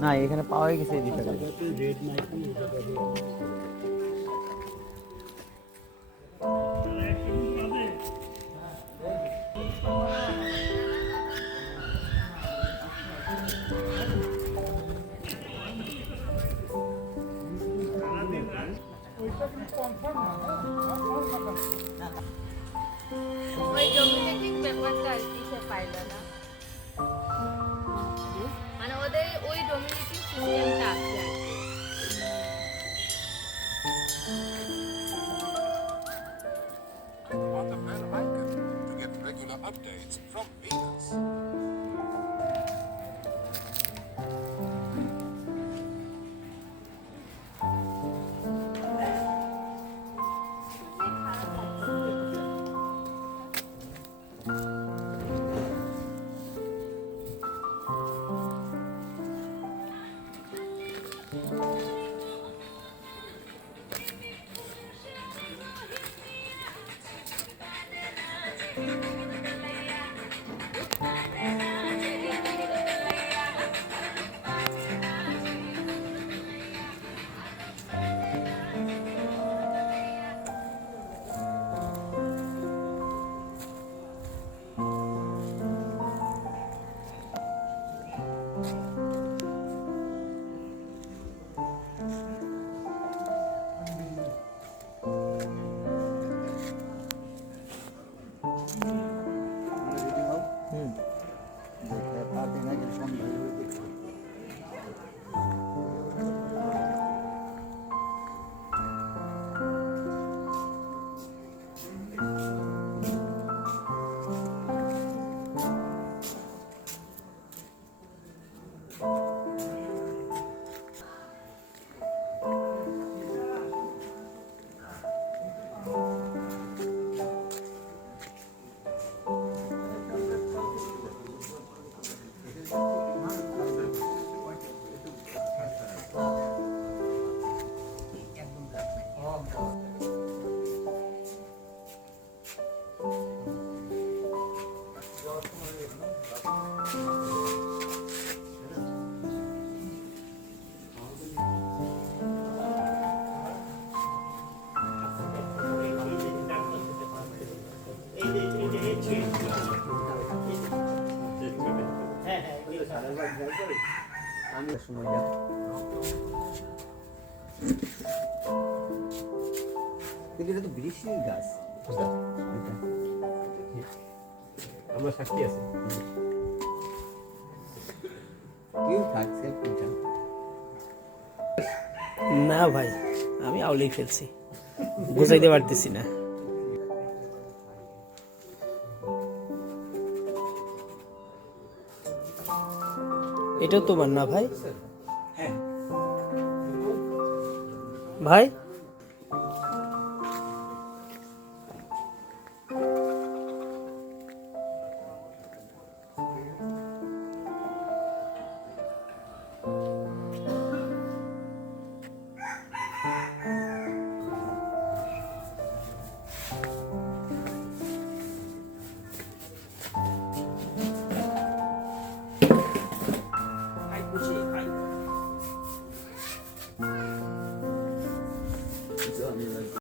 না এখানে পাওয়া গেছে এই দিকটা ওই ডমিনেটিং ব্যাপারটা আর কি সে পাইলো না, মানে ওদের ওই ডমিনেটিং সিস্টেমটা আছে আর কি। On the bell icon to get regular updates from Venus. কিন্তু এটা তো বিরিশির গাছ, আমরা সাক্ষী আছি। কেউ থাকছে না ভাই, আমি আউলেই ফেলছি, বুঝাইতে পারতেছি না। এটাও তোমার না ভাই? ভাই